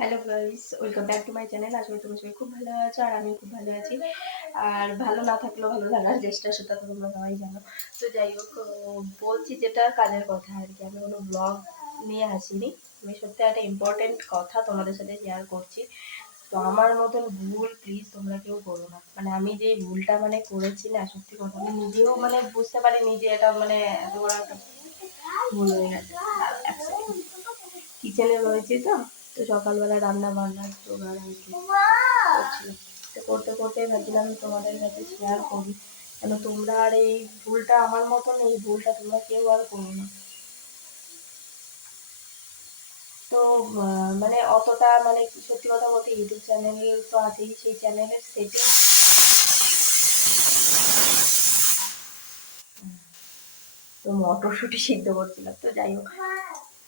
Hello guys, welcome back to my channel. আশা করি তোমরা সবাই খুব ভালো আছো আর আমি খুব ভালো আছি। আর ভালো না থাকলেও ভালো লাগার চেষ্টা, সেটা তো তোমরা সবাই জানো। তো যাই হোক, বলছি যেটা কাজের কথা আর কি। আমি কোনো ব্লগ নিয়ে আসিনি, আমি সত্যি একটা ইম্পর্টেন্ট কথা তোমাদের সাথে শেয়ার করছি। তো আমার মতন ভুল প্লিজ তোমরা কেউ করো না। মানে আমি যে ভুলটা করেছি না, সত্যি কথা আমি নিজেও বুঝতে পারিনি যে এটা এত বড় একটা ভুল হয়ে গেছে। কিচেনে রয়েছে তো, তো সকালবেলা রান্না বান্নার জোগাড় আর কি করছিলাম। তো করতে করতে ভাবছিলাম তোমাদের কাছে শেয়ার করি, কেন তোমরা আর এই ভুলটা আমার মতন এই ভুলটা তোমরা কেউ আর করো না। তো অতটা সত্যি কথা বলতে ইউটিউব চ্যানেল তো আছেই, সেই চ্যানেলের সেটিং তো মটরশুঁটি সিদ্ধ করছিলাম। তো যাই হোক,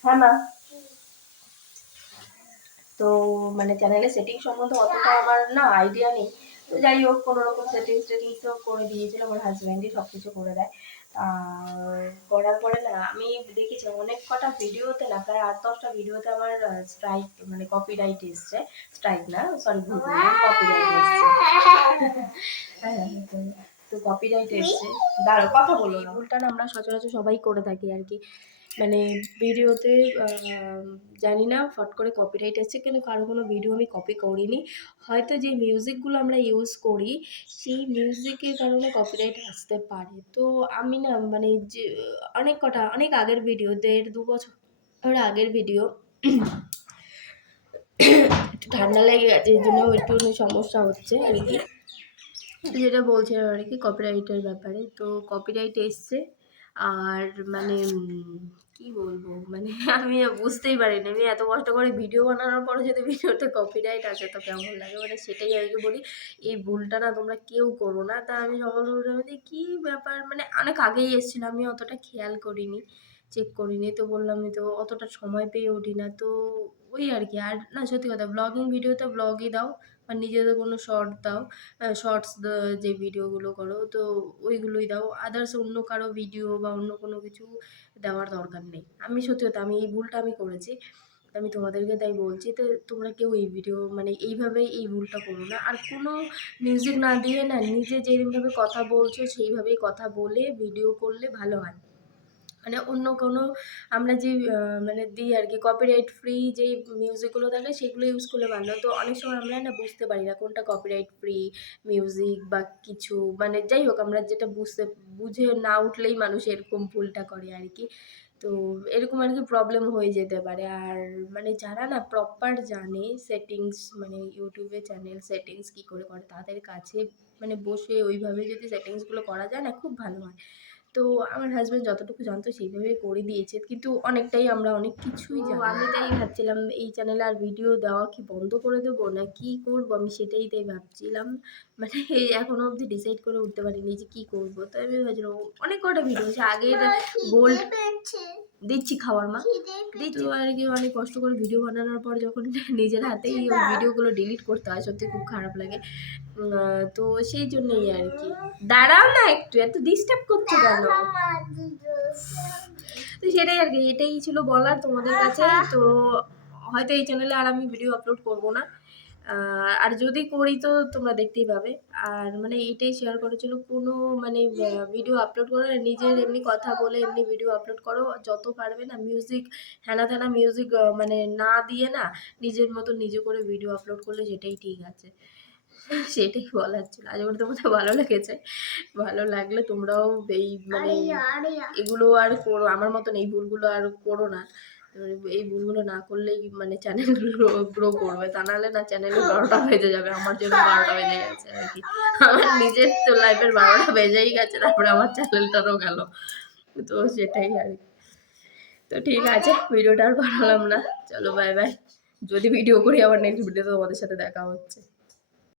হ্যাঁ মা, তো চ্যানেলের সেটিং সম্বন্ধে অতটা আমার না আইডিয়া নেই। তো যাই হোক, কোনো রকম সেটিংস তো করে দিয়েছিল, আমার হাজব্যান্ডই সব কিছু করে দেয়। আর করার পরে না আমি দেখেছি অনেক কটা ভিডিওতে, না প্রায় 8-10টা ভিডিওতে আমার স্ট্রাইক কপিরাইট এসছে। স্ট্রাইক না, সরি ভুল বললাম, কপিরাইট এসছে। হ্যাঁ, তো কপিরাইট এসছে। দাঁড়াও, কথা বলো না। ভুলটা না আমরা সচরাচর সবাই করে থাকি আর কি। ভিডিওতে জানি না ফট করে কপিরাইট আসছে, কিন্তু কারো কোনো ভিডিও আমি কপি করিনি। হয়তো যে মিউজিকগুলো আমরা ইউজ করি সেই মিউজিকের কারণে কপিরাইট আসতে পারে। তো আমি না যে অনেক আগের ভিডিও, 1.5-2 বছর আগের ভিডিও, একটু ঠান্ডা লেগে গেছে, এই জন্য একটু সমস্যা হচ্ছে আর কি। যেটা বলছিলাম আর কি কপিরাইটের ব্যাপারে, তো কপিরাইট এসছে। আর কি বলবো, আমি বুঝতেই পারিনি, আমি এত কষ্ট করে ভিডিও বানানোর পরে যদি ভিডিওতে কপিরাইট আসে তো কেমন লাগে। সেটাই আর কি বলি, এই ভুলটা না তোমরা কেউ করো না। তা আমি সকাল উঠে কি ব্যাপার, অনেক আগেই এসেছিলো, আমি অতটা খেয়াল করিনি, চেক করিনি। তো বললামই তো, অতটা সময় পেয়ে উঠি না। তো ওই আর কি। আর না, সত্যি কথা, ব্লগিং ভিডিওতে ব্লগই দাও বা নিজেদের কোনো শর্ট দাও, শর্টস যে ভিডিওগুলো করো তো ওইগুলোই দাও। আদার্স অন্য কারো ভিডিও বা অন্য কোনো কিছু দেওয়ার দরকার নেই। আমি সত্যি কথা, আমি এই ভুলটা আমি করেছি, আমি তোমাদেরকে তাই বলছি। তো তোমরা কেউ এই ভিডিও এইভাবেই এই ভুলটা করো না। আর কোনো মিউজিক না দিয়ে না, নিজে যেরকমভাবে কথা বলছো সেইভাবেই কথা বলে ভিডিও করলে ভালো হয়। অন্য কোনো আমরা যে দিই আর কি, কপিরাইট ফ্রি যেই মিউজিকগুলো থাকে সেগুলো ইউজ করলে ভালো। তো অনেক সময় আমরা না বুঝতে পারি না কোনটা কপিরাইট ফ্রি মিউজিক বা কিছু, যাই হোক, আমরা যেটা বুঝে না উঠলেই মানুষ এরকম ভুলটা করে আর কি। তো এরকম আর কি প্রবলেম হয়ে যেতে পারে। আর যারা না প্রপার জানে সেটিংস, ইউটিউবে চ্যানেল সেটিংস কী করে করে, তাদের কাছে বসে ওইভাবে যদি সেটিংসগুলো করা যায় না, খুব ভালো হয়। তো আমার হাজব্যান্ড যতটুকু জানতো সেইভাবেই করে দিয়েছে, কিন্তু অনেকটাই আমরা অনেক কিছুই জানি। আমি তাই ভাবছিলাম এই চ্যানেলে আর ভিডিও দেওয়া কি বন্ধ করে দেবো না কি করবো, আমি সেটাই তাই ভাবছিলাম। এখনো অবধি ডিসাইড করে উঠতে পারিনি যে কী করবো। তো আমি ভাবছিলাম অনেক কটা ভিডিও আছে আগের, গোল্ড দিচ্ছি খাওয়ার মা দিচ্ছি আর কি। অনেক কষ্ট করে ভিডিও বানানোর পর যখন নিজের হাতেই ওই ভিডিওগুলো ডিলিট করতে হয়, সত্যি খুব খারাপ লাগে। তো সেই জন্যই আর কি। দাঁড়াও না একটু, এত ডিস্টার্ব করছো কেন? তো সেটাই আর কি, এটাই ছিল বলার তোমাদের কাছে। তো হয়তো এই চ্যানেলে আর আমি ভিডিও আপলোড করব না, আর যদি করি তো তোমরা দেখতেই পাবে। আর এইটাই শেয়ার করেছিল, কোনো ভিডিও আপলোড করো না, নিজের এমনি কথা বলে এমনি ভিডিও আপলোড করো যত পারবে না। মিউজিক হেনা তেনা মিউজিক না দিয়ে না, নিজের মতো নিজে করে ভিডিও আপলোড করলে সেটাই ঠিক আছে। সেটাই বলার ছিল। আশা করি তোমাদের ভালো লেগেছে। ভালো লাগলে তোমরাও এই এগুলো আর করো, আমার মতন এই ভুলগুলো আর করো না। এই ভুলগুলো না করলেই চ্যানেল গ্রো করবে, তা নাহলে না চ্যানেলে 12টা বেজে যাবে। আমার জন্য 12টা বেজে গেছে আর কি। আমার নিজের তো লাইফের 12টা বেজেই গেছে, তারপরে আমার চ্যানেলটারও গেল। তো সেটাই আর কি। তো ঠিক আছে, ভিডিওটা আর বানালাম না, চলো বাই বাই। যদি ভিডিও করি আবার নেক্সট ভিডিওতে তোমাদের সাথে দেখা হচ্ছে।